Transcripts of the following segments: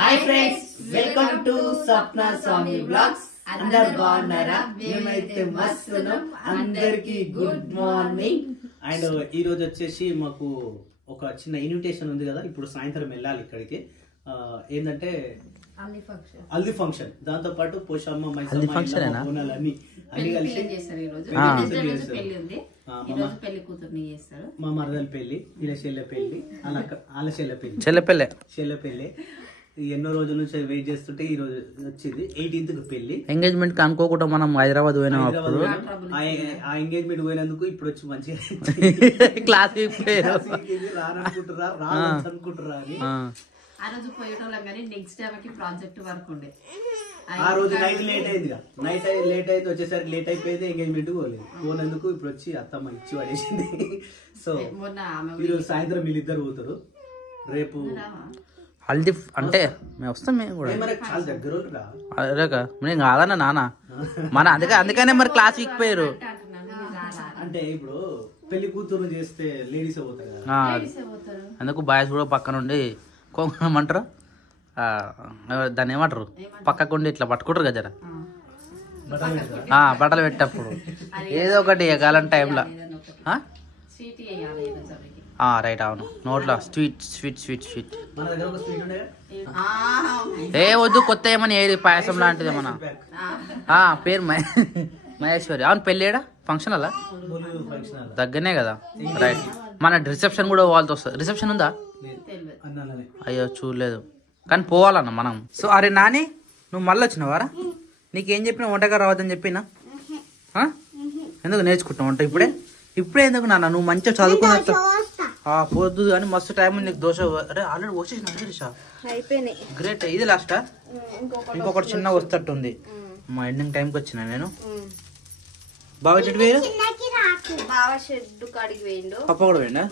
Hi friends, welcome to Swapna Swami blogs. అందరు బాగున్నారా? మేమైతే మస్తున్నాం. అందరికి గుడ్ మార్నింగ్. అండ్ ఈ రోజు వచ్చేసి మాకు ఒక చిన్న ఇన్విటేషన్ ఉంది కదా, ఇప్పుడు సాయంత్రం వెళ్ళాలి ఇక్కడికి. ఏంటంటే హల్దీ ఫంక్షన్, దాంతో పాటు పోషమ్మ అన్ని కలిసి మా మరదల పెళ్లి, ఇలా చెల్లె పెళ్లి, వాళ్ళ చెల్లె పెళ్లి ఎన్నో రోజుల నుంచి వెయిట్ చేస్తుంటే ఈ రోజు వచ్చింది. 18th పెళ్లి. ఎంగేజ్మెంట్ కి అనుకోకుండా మనం హైదరాబాద్ పోయినప్పుడు ఆ ఎంగేజ్మెంట్ పోయినందుకు ఇప్పుడు వచ్చి మంచిగా క్లాస్ రానుకుంటురా అనుకుంటురా అని ఆ రోజు పోయేటోళ్ళం కానీ నెక్స్ట్ డే ప్రాజెక్ట్ వర్క్ ఉండే. ఆ రోజు నైట్ లేట్ అయింది, లేట్ అయింది, వచ్చేసరికి లేట్ అయిపోయింది. ఎంగేజ్మెంట్ పోనందుకు ఇప్పుడు వచ్చి అత్తమ్మ ఇచ్చి పడేసింది. సో ఈరోజు సాయంత్రం వీళ్ళిద్దరు పోతారు. రేపు హల్దీ అంటే మేము వస్తాం, మేము కూడా చాలా దగ్గర నేను కాదన్నా నాన్న మన అందుకనే మరి క్లాస్ వీక్పోయారు. అంటే ఇప్పుడు పెళ్లి కూతురు చేస్తే లేడీస్ పోతారు కదా, అందుకు బాయ్స్ కూడా పక్కన ఉండి కొంగమంటారు, దాన్ని ఏమంటారు, పక్కకుండి ఇట్లా పట్టుకుంటారు కదా జర బట్టలు పెట్టేప్పుడు ఏదో ఒకటి కాలం టైంలో. రైట్, అవును, నోట్లో స్వీట్ స్వీట్ స్వీట్ స్వీట్. ఏ వద్దు, కొత్త ఏమని ఏది పాయసం లాంటిది ఏమన్నా. పేరు మహేశ్వరి. అవును, పెళ్ళేడా ఫంక్షన్ అలా దగ్గరనే కదా. రైట్, మన రిసెప్షన్ కూడా వాళ్ళతో వస్తుంది. రిసెప్షన్ ఉందా? అయ్యో చూడలేదు, కానీ పోవాలన్న మనం. సో అరే నాని, నువ్వు మళ్ళీ వచ్చినావారా? నీకేం చెప్పినా వంటగా రావద్దని చెప్పినా? ఎందుకు నేర్చుకుంటున్నావు వంట ఇప్పుడే ఎందుకు నాన్న? నువ్వు మంచిగా చదువుకున్నా పోద్దు కానీ మస్తు టైం ఉంది నీకు. దోశ అరే ఆల్రెడీ వచ్చేసిన గ్రేట్. ఇది లాస్టా? ఇంకొకటి చిన్న వస్తట్టుంది. మా ఎండింగ్ టైంకి వచ్చిన నేను. బాగా చెట్టు వేరు పప్ప కూడా పోయిండా?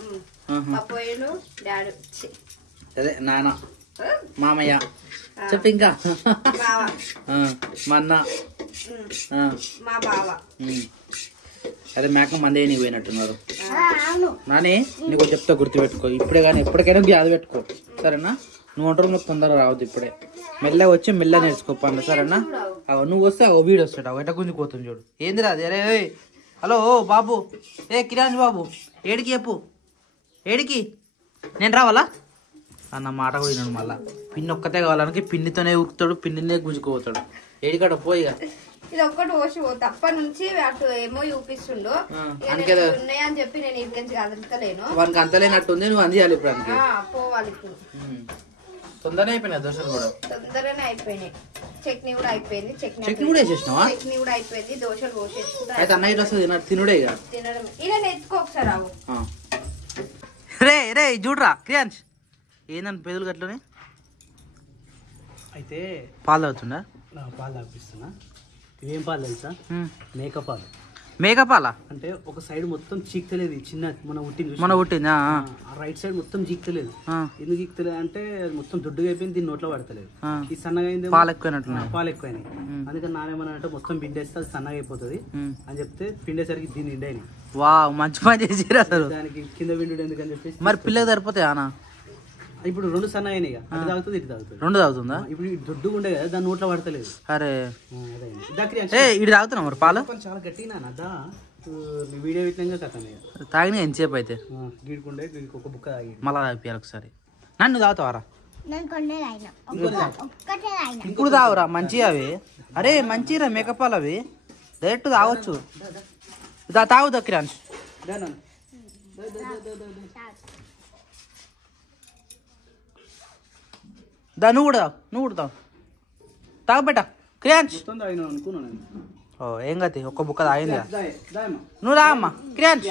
అదే నాన్న, మామయ్య చెప్పు. ఇంకా మా అన్న, అదే మేక మంది నీకు పోయినట్టున్నారు. నాని నీకు చెప్తా, గుర్తుపెట్టుకో ఇప్పుడే, కానీ ఎప్పటికైనా గ్యాద పెట్టుకో సరేనా? నువ్వు వంట రూమ్ తొందరగా రావద్దు, ఇప్పుడే మెల్లగా వచ్చి మెల్లగా నేర్చుకో పండు సరేనా? నువ్వు వస్తే ఓ వీడు వస్తాడు, ఎట గుంజి పోతుంది చూడు. ఏంది రాదు? అరే హలో బాబు, కిరాణ్ బాబు, ఏడికి చెప్పు, ఏడికి నేను రావాలా అన్న మాట పోయినాడు. మళ్ళా పిన్ని ఒక్కతే కావాలనికి పిన్నితోనే ఊకుతాడు, పిన్నినే గుంజుకుపోతాడు. ఏడికాడ పోయిగా ఇది ఒక్కటి పోసి పోతే అప్పటి నుంచి అటు ఏమో చూపిస్తుండో ఉన్నాయని చెప్పి నేను ఇక్కడి కదలలేను. వానికి అంతలేనట్టుంది, నువ్వు అందియాలి ఇప్పుడు. పోవాలి ఇప్పుడు. తొందరనే అయిపోయినాయి దోశలు కూడా, తొందరగానే అయిపోయినాయి. చట్నీ కూడా అయిపోయింది. చట్నీ కూడా వేసేసినావా? చట్నీ కూడా అయిపోయింది. దోశలు పోసేసుకుంటా. అయితే అన్న ఇట్లా వస్తుంది తినుడే ఇక. తినడం ఇలా ఎత్తుకో ఒకసారి రావు. రే చూడరా క్రియాన్స్, ఏందని పెదలు గట్లనే అయితే పాలు అవుతుందా? పాలు తాపిస్తున్నా. ఇవేం పాలు తెలుసా? మేకపాలు. మేకపాలా అంటే ఒక సైడ్ మొత్తం చీక్తలేదు, చిన్న మన పుట్టింది. రైట్ సైడ్ మొత్తం చీక్తలేదు. ఎందుకు చీక్తలేదు అంటే మొత్తం దొడ్డుగా అయిపోయింది, దీన్ని నోట్లో పడతలేదు. ఈ సన్నగా అయింది, పాలు ఎక్కువైనాయి. అందుకని నానేమన్నా అంటే మొత్తం పిండేస్తే అది సన్నగా అయిపోతుంది అని చెప్తే పిండేసరికి దీన్ని నిండైనాయి. వా మంచి పని చేసిరు అసలు. దానికి కింద పిండు ఎందుకని చెప్పేసి. మరి పిల్లకి సరిపోతాయి అన్న? ఇప్పుడు రెండు సన్నగా అయినాయి, అటు తాగుతుంది ఇటు తాగుతుంది. రెండు తాగుతుందా? ఇప్పుడు దొడ్డుగా ఉండే కదా, దాని నోట్లో పడతలేదు. అరే ఇటు తాగుతున్నా మరి పాలు? చాలా గట్టిగా అదా వీడియో పెట్టినాక కథ తాగిన ఎంతసేపు అయితే గీడుకుండే ఒక బుక్క తాగి మళ్ళా తాగిపోయాలి ఒకసారి. నన్ను తాగుతావారా? ఇప్పుడు తాగురా మంచిగా అవి. అరే మంచిరా మేకపాలు అవి, డైరెక్ట్ తాగొచ్చు. తాగు దక్కిరాన్స్. నువ్వు కూడా తాగు తాగబెట్ట క్రియాన్స్. ఏం గతి ఒక్క బుక్క తాగింది. నువ్వు తాగమ్మా క్రియాన్స్.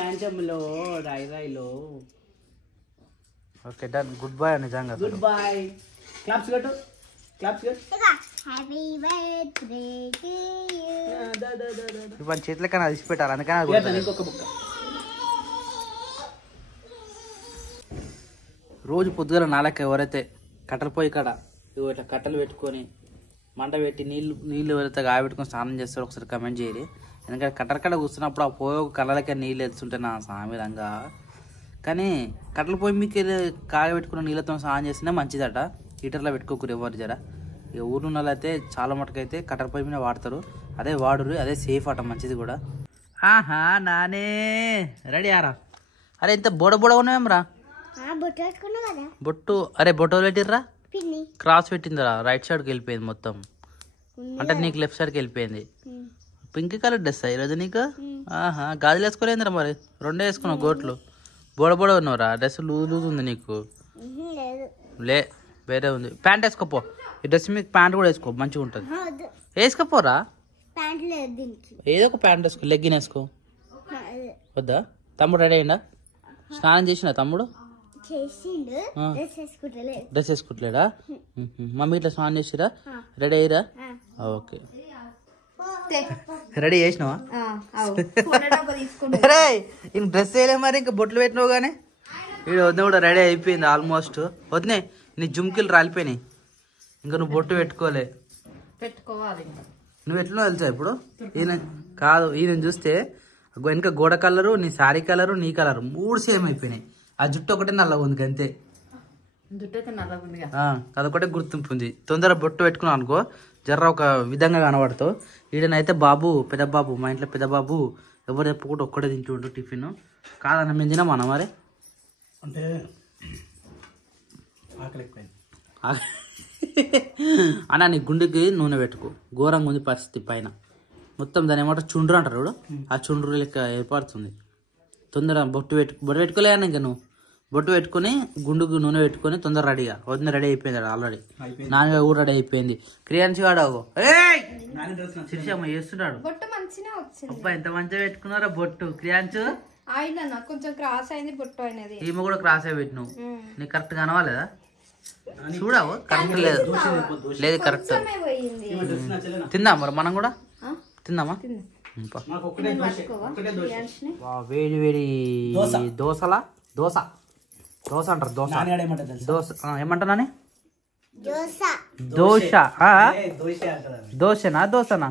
Okay done, good boy. నిజంగా గుడ్ బాయ్. క్లాప్స్ కట్టు, క్లాప్స్ కట్టు. ఇప్పుడు చేతులకన్నా తీసి పెట్టాలి, అందుకని ఇంకొక బుక్క. రోజు పొద్దుగల నాలక ఎవరైతే కట్టెల పొయ్యి కాడ ఇట్లా కట్టెలు పెట్టుకొని మంట పెట్టి నీళ్ళు ఎవరైతే పెట్టుకొని స్నానం చేస్తారో ఒకసారి కమెంట్ చేయరు. ఎందుకంటే కట్టెల కాడ కూర్చున్నప్పుడు ఆ పోయి కళ్ళకి నీళ్ళు ఎత్తుంటే నా సామిరంగా. కానీ కట్టెల పొయ్యి మీకు కాగబెట్టుకున్న నీళ్ళతో స్నానం చేసినా మంచిదట. హీటర్లో పెట్టుకోకూరు ఎవరు జరా. ఇక ఊర్లో అయితే చాలా మటుకైతే కట్టెల పొయ్యి మీద వాడతారు. అదే వాడురు, అదే సేఫ్ అట, మంచిది కూడా. ఆహా నానే రెడీ ఆరా. అరే ఇంత బొడ బొడ ఉన్నాయేమ్రా బొట్టు. అరే బొట్టు పెట్టిర్రా, క్రాస్ పెట్టిందిరా, రైట్ సైడ్కి వెళ్ళిపోయింది మొత్తం. అంటే నీకు లెఫ్ట్ సైడ్కి వెళ్ళిపోయింది. పింక్ కలర్ డ్రెస్ ఈరోజు నీకు. ఆహా గాజులు వేసుకోలేదురా మరి, రెండే వేసుకున్నావు గోట్లు. బొడ బొడ ఉన్నావురా, డ్రెస్ లూజ్ లూజ్ ఉంది నీకు. లే వేరే ఉంది, ప్యాంట్ వేసుకోపో. ఈ డ్రెస్ మీద ప్యాంట్ కూడా వేసుకో, మంచిగా ఉంటుంది. వేసుకోపోరా, ఏదో ఒక ప్యాంట్ వేసుకో, లెగ్గిన్ వేసుకో. వద్దా? తమ్ముడు రెడీ అయిందా? స్నానం చేసినా తమ్ముడు? డ్రెస్ వేసుకుంటలేడా? మమ్మీ ఇట్లా స్నానం చేసిరా? రెడీ అయ్యిరా? ఓకే రెడీ చేసినావా? అరే ఇంక డ్రెస్ వేయలే మరి, ఇంకా బొట్లు పెట్టినావు కానీ. వీడు వద్ద కూడా రెడీ అయిపోయింది ఆల్మోస్ట్. వద్దే నీ జుమ్కిలు రాలిపోయినాయి, ఇంకా నువ్వు బొట్టు పెట్టుకోలే. పెట్టుకోవాలి. నువ్వు ఎట్లా తెలుసా ఇప్పుడు? ఈయన కాదు, ఈయన చూస్తే వెనక గోడ కలరు, నీ శారీ కలరు, నీ కలరు 3 సేమ్ అయిపోయినాయి. ఆ జుట్టు ఒకటే నల్లగా ఉంది అంతే. అదొకటే గుర్తింపు ఉంది. తొందర బొట్టు పెట్టుకున్నావు అనుకో జర్ర ఒక విధంగా కనబడతావు. ఈడనైతే బాబు, పెద్ద బాబు, మా ఇంట్లో పెద్ద బాబు ఎవరు చెప్పుకుంటూ ఒక్కడే తింటుండ్రు టిఫిన్. కాదన్న మేము తినమన్నా మరి, అంటే ఆకలి ఎక్కువైంది అన్న. నీ గుండెకి నూనె పెట్టుకో, ఘోరంగా ఉంది పరిస్థితి పైన మొత్తం. దాని ఏమంటారు చుండ్రు అంటారు కూడా, ఆ చుండ్రు లెక్క ఏర్పడుతుంది. తొందర బొట్టు పెట్టుకోలే అన్న. ఇంకా నువ్వు బొట్టు పెట్టుకుని గుండుకు నూనె పెట్టుకుని తొందర రెడీగా. వదిన రెడీ అయిపోయింది ఆల్రెడీ, నాన్నగా కూడా రెడీ అయిపోయింది. క్రియాన్స్ వాడు శిరీషమ్మ చేస్తున్నాడు. అబ్బా ఎంత మంచిగా పెట్టుకున్నారా బొట్టు క్రియాన్స్. కొంచెం క్రాస్ అయింది బొట్టు అనేది. ఈమె కూడా క్రాస్ అయి పెట్టినావు, నీకు కరెక్ట్ కనవాలేదా? చూడవు కరెక్ట్ లేదు, లేదు కరెక్ట్. తిందాం మరి మనం కూడా, తిందామా? వేడి వేడి దోశలా, దోశ దోశ అంటారు. దోశ దోశ ఏమంటున్నా? దోశ దోశనా దోశనా?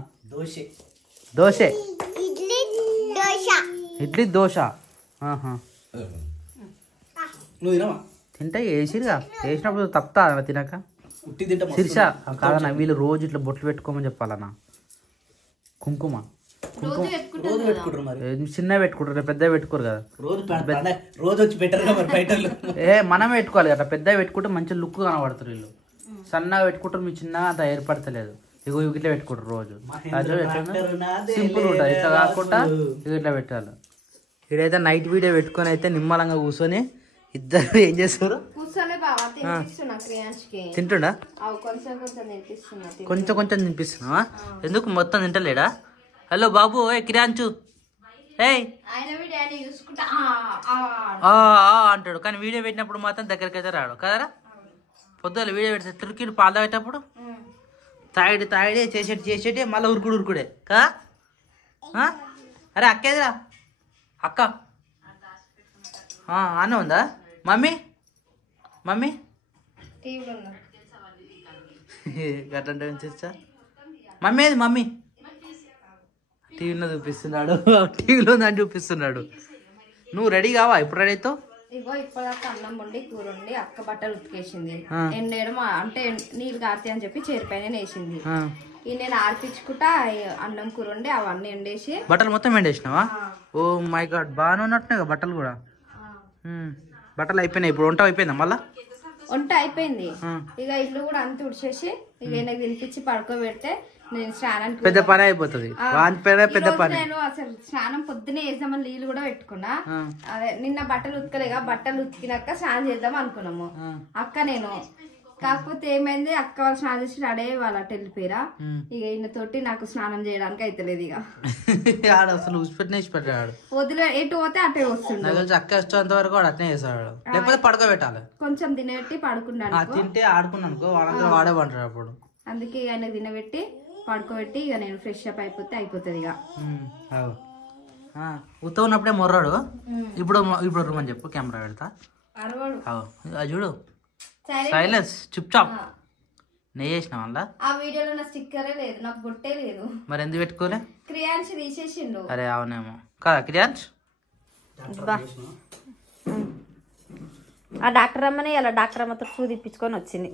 దోశ ఇడ్లీ దోశ. తింటే వేసిరుగా, వేసినప్పుడు తప్పుతా తినక. శిరీష కాదన్నా, వీళ్ళు రోజు ఇట్లా బొట్లు పెట్టుకోమని చెప్పాలన్నా. కుంకుమ చిన్న పెట్టుకుంటారు, పెద్ద పెట్టుకోరు కదా. రోజు వచ్చి పెట్టరు. మనమే పెట్టుకోవాలి కదా, పెద్ద పెట్టుకుంటే మంచి లుక్ కనబడతారు. వీళ్ళు సన్నగా పెట్టుకుంటారు, మీ చిన్నగా అంత ఏర్పడతలేదు. ఇగో ఇట్లా పెట్టుకుంటారు రోజు, సింపుల్ ఉంటుంది. ఇట్లా కాకుండా ఇట్లా పెట్టాలి. ఇదైతే నైట్ వీడియో పెట్టుకొని అయితే నిమ్మలంగా కూర్చొని ఇద్దరు ఏం చేస్తారు, తింటుండా? కొంచెం కొంచెం తినిపిస్తున్నావా? ఎందుకు మొత్తం తింటలేడా? హలో బాబు, ఏ కిరాంచు ఏ అంటాడు, కానీ వీడియో పెట్టినప్పుడు మాత్రం దగ్గరికి అయితే రాడు కదరా. పొద్దున్న వీడియో పెడితే తిరిగి పాలు తాగేటప్పుడు తాగిడే చేసేటి మళ్ళీ ఉరుకుడే కదా. అరే అక్కేదిరా, అక్క అన్న ఉందా? మమ్మీ మమ్మీ గట్లంటే చేస్తా. మమ్మీ ఏది మమ్మీ? టీవీలో చూపిస్తున్నాడు, టీవీలో దాన్ని చూపిస్తున్నాడు. నువ్వు రెడీ కావా? ఎప్పుడు రెడీ అవుతావు? ఇగో ఇప్పటిదాకా అన్నం వండి కూర వండి అక్క బట్టలు ఉతికేసింది. ఎండేయడం అంటే నీళ్ళు కారుతాయి అని చెప్పి చేరిపైన వేసింది. ఈ నేను ఆర్పించుకుంటా అన్నం కూర వండి అవన్నీ ఎండేసి బట్టలు మొత్తం ఎండేసినావా? ఓ మై గాడ్, బాగానే ఉన్నట్టున్నాయి బట్టలు కూడా. బట్టలు అయిపోయినాయి, ఇప్పుడు వంట అయిపోయిందా? మళ్ళా వంట అయిపోయింది. ఇక ఇల్లు కూడా అంత ఉడిచేసి ఇక నాకు తినిపించి పడుకోబెడితే నేను స్నానానికి పెద్ద పని అయిపోతుంది. పెద్ద పని. నేను అసలు స్నానం పొద్దునే వేద్దామని నీళ్ళు కూడా పెట్టుకున్నా. అదే నిన్న బట్టలు ఉతకలేగా, బట్టలు ఉతికినాక స్నానం చేద్దాం అనుకున్నాము అక్క నేను. కాకపోతే ఏమైంది, అక్క వాళ్ళు స్నానం చేసి రెడీ వాళ్ళ వెళ్ళిపోయారా. ఇక ఈయన తోటి నాకు స్నానం చేయడానికి అయితలేదు. ఇక అసలు పెట్టాడు వదిలే, ఎటు పోతే అటే వస్తుండే. అక్క వచ్చేంత వరకు అట్నే చేస్తాడు, లేకపోతే పడుకోబెట్టాలి. కొంచెం తినబెట్టి పడుకున్నాను, తింటే ఆడుకున్నాను వాళ్ళందరూ వాడే పంటారు అప్పుడు. అందుకే ఆయనకు తినబెట్టి పడుకోబెట్టి ఇక నేను ఫ్రెష్ అప్ అయిపోతే అయిపోతుంది. ఇక ఉత్త ఉన్నప్పుడే మొర్రాడు. ఇప్పుడు రమ్మని చెప్పు, కెమెరా పెడతా. చూడు సైలెన్స్, చుప్ చాప్. నెయ్యి వేసిన వాళ్ళ ఆ వీడియోలో నా స్టిక్కరే లేదు, నాకు బొట్టే లేదు. మరి ఎందుకు పెట్టుకోలే? క్రియాన్స్ తీసేసిండు. అరే అవునేమో కదా క్రియాన్స్. ఆ డాక్టర్ అమ్మనే ఇలా డాక్టర్ అమ్మతో చూదిప్పించుకొని వచ్చింది.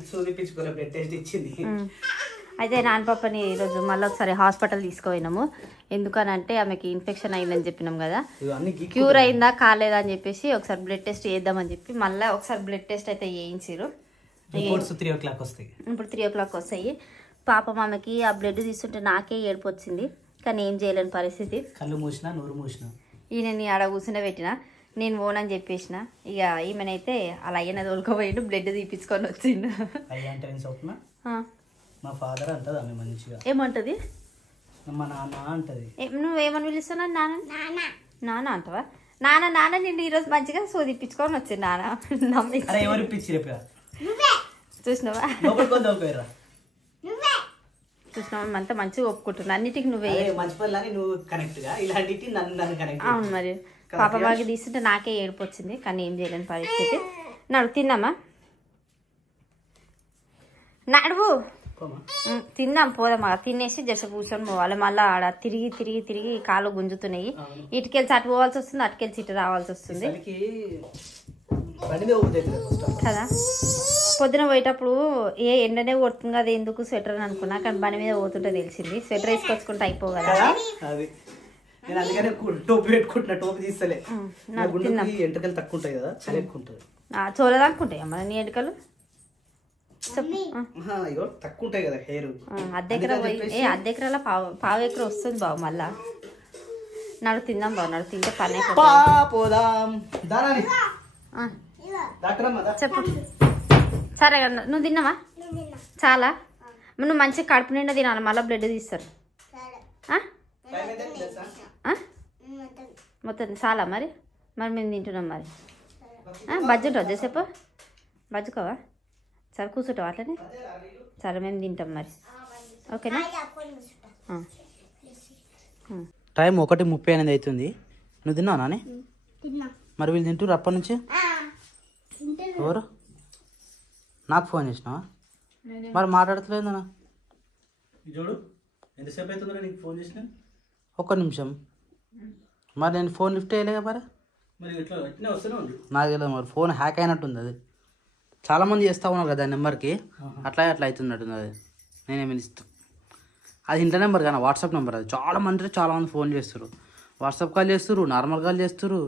అయితే నాన్న పాపని ఈరోజు మళ్ళీ ఒకసారి హాస్పిటల్ తీసుకుపోయినాము. ఎందుకనంటే ఆమెకి ఇన్ఫెక్షన్ అయిందని చెప్పినాం కదా, క్యూర్ అయిందా కాలేదా అని చెప్పేసి ఒకసారి బ్లడ్ టెస్ట్ చేద్దామని చెప్పి మళ్ళీ ఒకసారి బ్లడ్ టెస్ట్ అయితే చేయించారు. ఇప్పుడు 3 o'clock వస్తాయి. పాపం ఆమెకి ఆ బ్లడ్ తీస్తుంటే నాకే ఏడుపు వచ్చింది, కానీ ఏం చేయలేని పరిస్థితి. కళ్ళు మూసినా నోరు మూసినా ఈయనని ఆడ కూర్చుండ పెట్టిన, నేను ఓనని చెప్పేసిన. ఇక ఈమెనైతే అలా అయ్యన తోలుకోపోయిండు, బ్లడ్ తీపించుకొని వచ్చిండు. మా ఫాదర్ అంటది ఆమె మంచిగా. ఏమంటది? మా నాన్న అంటది. నువ్వేమని పిలుస్తున్నావు? నాన్న నాన్న అంటవా? నాన్న నాన్న నిన్ను ఈరోజు మంచిగా సోదిప్పించుకొని వచ్చింది నాన్న. నమ్మి చూసినావా చూసినావా అంతా మంచిగా ఒప్పుకుంటున్నా, అన్నిటికి నువ్వే. అవును మరి పాప బాగా తీస్తుంటే నాకే ఏడుపు వచ్చింది, కానీ ఏం చేయలేని పరిస్థితి. నడు తిన్నామా, నడువు తిందాం పోదామా. తినేసి జస్ట్ కూర్చొని పోవాలి. మళ్ళీ ఆడ తిరిగి తిరిగి తిరిగి కాళ్ళు గుంజుతున్నాయి. ఇటుకెళ్ళి అటు పోవాల్సి వస్తుంది, అటుకెళ్ళి ఇటు రావాల్సి వస్తుంది కదా. పొద్దున పోయేటప్పుడు ఎండనే కొడుతుంది కదా, ఎందుకు స్వెటర్ అని అనుకున్నా, కానీ బండి మీద పోతుంటే తెలిసింది స్వెటర్ వేసుకొచ్చుకుంటే అయిపో కదా. చూడదనుకుంటాయి అమ్మ నీ ఎంటకలు అద్దెకరాల పావు ఎకర వస్తుంది బాబు. మళ్ళా నడు తిందాం బాబు, నడు తింటే పని చెప్పు. సరే నువ్వు తిన్నావా? చాలా నువ్వు మంచిగా కడుపు నిండా తినాలి, మళ్ళీ బ్లడ్ తీస్తారు. మొత్తం చాలా మరి మేము తింటున్నాం మరి. బజ్జు ఉంటుంది చెప్పు, బజ్జుకోవా? సరే కూర్చుంటావు అట్లనే. సరే మేము తింటాం మరి, ఓకేనా? టైం 1:30 అనేది అవుతుంది. నువ్వు తిన్నావు నాని? మరి వీళ్ళు తింటూ అప్పటి నుంచి ఎవరు నాకు ఫోన్ చేసినావా? మరి మాట్లాడతలేదు నా ఎంతసేపు అవుతుందా నీకు ఫోన్ చేసిన? 1 నిమిషం. మరి నేను ఫోన్ లిఫ్ట్ చేయలేక మరి నాకు తెలియదు. మరి ఫోన్ హ్యాక్ అయినట్టుంది, అది చాలా మంది చేస్తూ ఉన్నారు కదా నెంబర్కి, అట్లా అవుతున్నట్టుంది. అది నేనేమి ఇస్తాను, అది ఇంట్లో నెంబర్ కానీ వాట్సాప్ నెంబర్. అది చాలా మంది ఫోన్ చేస్తారు, వాట్సాప్ కాల్ చేస్తారు, నార్మల్ కాల్ చేస్తారు.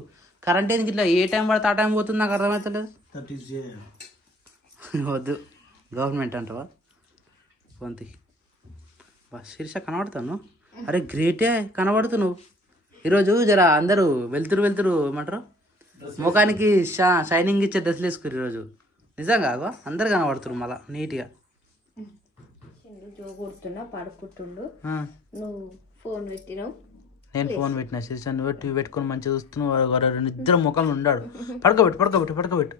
కరెంట్ ఎందుకు ఇట్లా ఏ టైం పడితే ఆ టైం పోతుంది నాకు అర్థమవుతలేదు. వద్దు గవర్నమెంట్ అంటావా? పొంతి బా శీర్ష కనబడతాను. అరే గ్రేటే కనబడుతున్నావు ఈరోజు. జర అందరూ వెళ్తురు ఏమంటారు ముఖానికి షైనింగ్ ఇచ్చే డ్రెస్సులు వేసుకురు ఈరోజు. నిజంగా అందరు కనబడుతున్నారు మళ్ళా నీట్గా. పడుకుంటుండు, నువ్వు ఫోన్ పెట్టినావు. నేను ఫోన్ పెట్టినా శీర్ష, నువ్వు టీవీ పెట్టుకొని మంచిగా చూస్తున్నావు. ఇద్దరు ముఖాలు ఉండాడు. పడుకోబెట్టు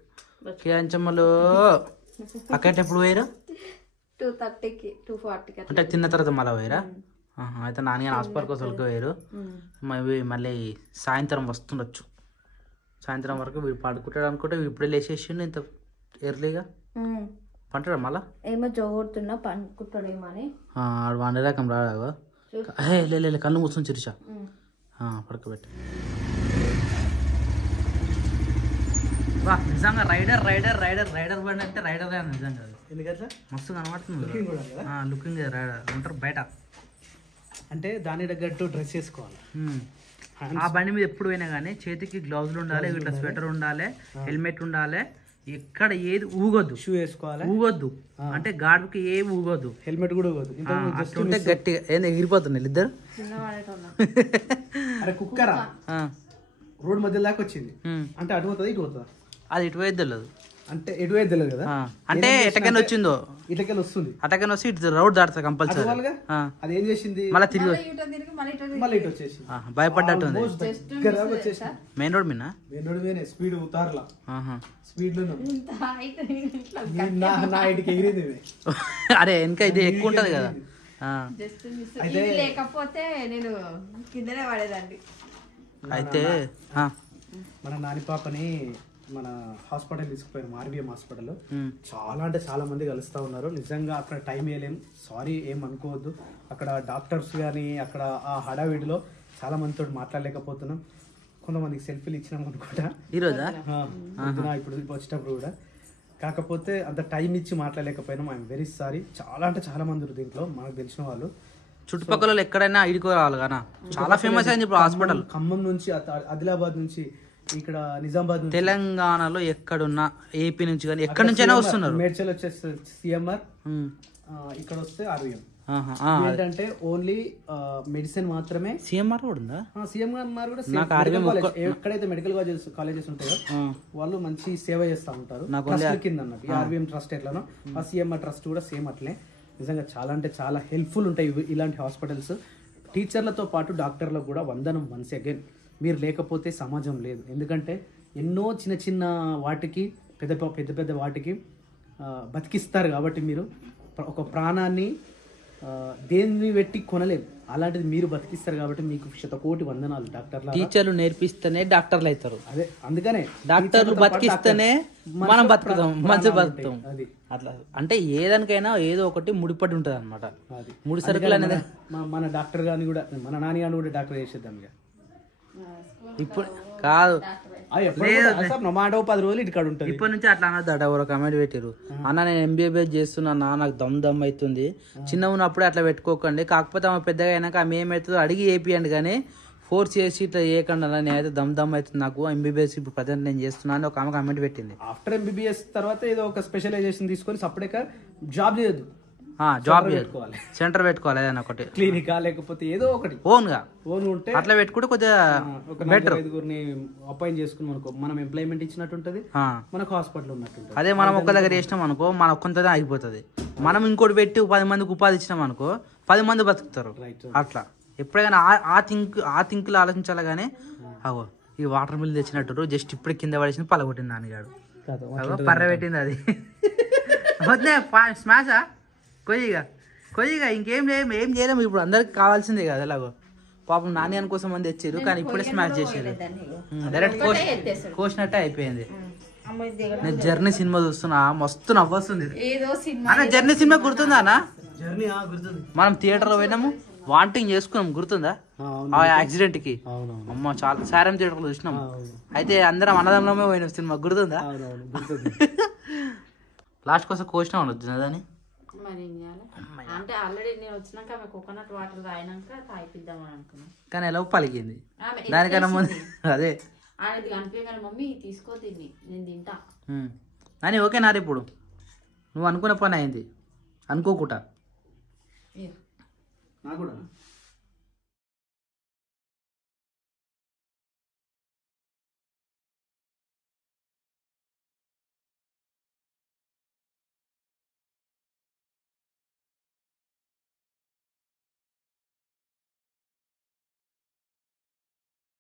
కేంచమ్మలు. అక్కడే ఎప్పుడు పోయారు? 2:30కి 2:40కి అంటే తిన్న తర్వాత మళ్ళీ పోయారా? అయితే నాన్న హాస్పిటల్ కోసం పోయారు. మళ్ళీ సాయంత్రం వస్తుండొచ్చు. సాయంత్రం వరకు వీడు పడుకుంటాడు అనుకుంటే ఇప్పుడే లేచేసిండు ఇంత ఎర్లీగా. పంటాడా మళ్ళా? ఏమో జోగుతున్నా పండుకుంటాడేమో అని. వాడి రకం రాగా లే కళ్ళు మూసుకొని చిరిచా పడుకోబెట్టి. నిజంగా రైడర్ బండి అంటే రైడర్ నిజంగా ఎందుకంటే మస్తు కనబడుతుంది. లుకింగ్ రైడర్ ఉంటారు బయట. అంటే దాని తగ్గట్టు డ్రెస్ వేసుకోవాలి. ఆ బండి మీద ఎప్పుడు పోయినా కానీ చేతికి గ్లౌజులు ఉండాలి, ఇట్లా స్వెటర్ ఉండాలి, హెల్మెట్ ఉండాలి. ఎక్కడ ఏది ఊగొద్దు, షూ వేసుకోవాలి, ఊగొద్దు అంటే గాడుకి ఏమి ఊగొద్దు, హెల్మెట్ కూడా ఊగొద్దు. అట్లుంటే గట్టిగా ఏంది ఎగిరిపోతుంది ఇద్దరు. అరే కుక్కరా రోడ్ మధ్య దాకా వచ్చింది అంటే అటు పోతుంది ఇటు పోతుందా? అది ఇటు పోయేది తెలియదు. అంటే ఎటువైపు తెలియదు కదా, అంటే ఎటకైనా వచ్చిందో ఇటకెళ్ళి వస్తుంది, అటకైనా వచ్చి ఇటు రోడ్ దాడుతుంది కంపల్సరీ. అది ఏం చేసింది మళ్ళీ తిరిగి మళ్ళీ ఇటు వచ్చేసి భయపడ్డట్టు మెయిన్ రోడ్ మీద. మెయిన్ రోడ్ మీద స్పీడ్ ఉతారలా స్పీడ్ లో నా ఇటుకి ఎగిరింది. అరే వెనక ఇది ఎక్కువ ఉంటది కదా. అయితే లేకపోతే నేను కిందనే పడేదండి. అయితే మన నాని పాపని మన హాస్పిటల్ తీసుకుపోయారు, ఆర్బిఎం హాస్పిటల్. చాలా అంటే చాలా మంది కలుస్తూ ఉన్నారు. నిజంగా అక్కడ టైం వేయలేం, సారీ ఏం అనుకోవద్దు. అక్కడ డాక్టర్స్ కానీ అక్కడ ఆ హడావిడిలో చాలా మందితో మాట్లాడలేకపోతున్నాం. కొంతమందికి సెల్ఫీలు ఇచ్చినాం అనుకుంటా ఈరోజా ఇప్పుడు వచ్చేటప్పుడు కూడా. కాకపోతే అంత టైం ఇచ్చి మాట్లాడలేకపోయినాం. I'm very sorry. చాలా అంటే చాలా మంది ఉన్నారు దీంట్లో, మనకు తెలిసిన వాళ్ళు. చుట్టుపక్కల ఎక్కడైనా ఇడికో రావాలి కదా, చాలా ఫేమస్ అయింది ఇప్పుడు హాస్పిటల్. ఖమ్మం నుంచి, ఆదిలాబాద్ నుంచి, ఇక్కడ నిజామాబాద్ నుంచి, తెలంగాణలో ఎక్కడున్నా, ఏపీ నుంచి కానీ ఎక్కడి నుంచైనా వస్తున్నారు. మేడ్చల్ వచ్చేసి సిఎంఆర్, ఇక్కడ వస్తే ఆర్వీఎం. ఏంటంటే ఓన్లీ మెడిసిన్ మాత్రమే. సిఎంఆర్ కూడా ఉందా? సిఎంఆర్ కూడా ఎక్కడైతే మెడికల్ కాలేజెస్ ఉంటాయో వాళ్ళు మంచి సేవ చేస్తూ ఉంటారు కింద అన్నట్టు. ఆర్వీఎం ట్రస్ట్ ఎట్లానో ఆ సిఎంఆర్ ట్రస్ట్ కూడా సేమ్ అట్లే. నిజంగా చాలా అంటే చాలా హెల్ప్ఫుల్ ఉంటాయి ఇలాంటి హాస్పిటల్స్. టీచర్లతో పాటు డాక్టర్లకు కూడా వందనం వన్స్ అగైన్. మీరు లేకపోతే సమాజం లేదు. ఎందుకంటే ఎన్నో చిన్న చిన్న వాటికి పెద్ద పెద్ద వాటికి బతికిస్తారు కాబట్టి మీరు ఒక ప్రాణాన్ని దేన్ని పెట్టి కొనలేము. అలాంటిది మీరు బతికిస్తారు కాబట్టి మీకు 100,000,000 వందనాలు. డాక్టర్లు టీచర్లు నేర్పిస్తేనే డాక్టర్లు అవుతారు. అదే అందుకనే డాక్టర్లు బతికిస్తేనే మనం బతుకుతాం, మంచి బతుకుతాం. అట్లా అంటే ఏదానికైనా ఏదో ఒకటి ముడిపడి ఉంటది అనమాట. ముడి సరుకులు అనేది మన డాక్టర్ గాని కూడా, మన నాని గాని కూడా డాక్టర్ చేసేద్దాం. ఇప్పుడు కాదు, మాట 10 రోజులు ఇక్కడ ఉంటుంది. ఇప్పటి నుంచి అట్లా అనొద్దట. ఎవరో కమెంట్ పెట్టారు, అన్న నేను ఎంబీబీఎస్ చేస్తున్నా, నాకు దమ్ అవుతుంది. చిన్న ఉన్నప్పుడే అట్లా పెట్టుకోకండి. కాకపోతే ఆమె పెద్దగా అయినాక ఆమె ఏమవుతుందో అడిగి వేపియండి, కానీ ఫోర్స్ చేసి ఇట్లా చేయకుండా నేనైతే దమ్ అవుతుంది నాకు ఎంబీబీఎస్ ఇప్పుడు ప్రజెంట్ నేను చేస్తున్నా అని ఒక ఆమె కమెంట్ పెట్టింది. ఆఫ్టర్ ఎంబీబీఎస్ తర్వాత ఏదో ఒక స్పెషలైజేషన్ తీసుకొని సపరేట్గా జాబ్ చేయొద్దు, జాబ్ పెట్టుకోవాలి, సెంటర్ పెట్టుకోవాలి, ఏదైనా ఒకటి క్లినికా లేకపోతే ఏదో ఒకటి ఓన్ ఉంటే అట్లా పెట్టుకుంటే కొద్దిగా బెటర్. 5-6 అపాయింట్ చేసుకుని మనకు మనం ఎంప్లాయ్మెంట్ ఇచ్చినట్టు ఉంటది, మనకు హాస్పిటల్ ఉన్నట్టు. అదే మనం ఒక్క దగ్గర చేసినాం అనుకో మన ఒక్కంతనే అయిపోతుంది. మనం ఇంకోటి పెట్టి 10 మందికి ఉపాధి ఇచ్చినాం అనుకో 10 మంది బతుకుతారు. అట్లా ఎప్పుడైనా ఆ థింక్లో ఆలోచించాలి. కానీ అగో ఈ వాటర్ మిల్ తెచ్చినట్టు జస్ట్ ఇప్పుడే కింద పడేసిన పలగొట్టింది నాన్నగాడు, పర్ర పెట్టింది అది. వద్దే స్మాషా కొయ్యిగా ఇంకేం ఏం చేయలేము. ఇప్పుడు అందరికి కావాల్సిందే కదా. ఎలాగో పాపం నాని అని కోసం మంది తెచ్చారు, కానీ ఇప్పుడే స్మాష్ చేసారు. డైరెక్ట్ కోసినట్టే అయిపోయింది. నేను జర్నీ సినిమా చూస్తున్నా, మస్తు నవ్వొస్తుంది. అన్న జర్నీ సినిమా గుర్తుందా అన్న? మనం థియేటర్ లో పోయినాము, వాంటింగ్ చేసుకున్నాం, గుర్తుందా? ఆ యాక్సిడెంట్ కి అమ్మ చాలా సారం థియేటర్ లో చూసినాం. అయితే అందరం అన్నదమ్ములమే పోయినాం సినిమా, గుర్తుందా? లాస్ట్ కోసం కోసినా ఉండొచ్చు దాన్ని. అంటే ఆల్రెడీ నేను వచ్చినాక ఆమె కోకోనట్ వాటర్ తాగినాక తాగిపిద్దామని అనుకున్నాను, కానీ ఎలా పలికింది దానికన్నా ముందు. అదే అనేది కనిపించగానే మమ్మీ తీసుకో తిని నేను తింటా అని. ఓకే నారు, ఇప్పుడు నువ్వు అనుకున్న పని అయింది అనుకోకుండా.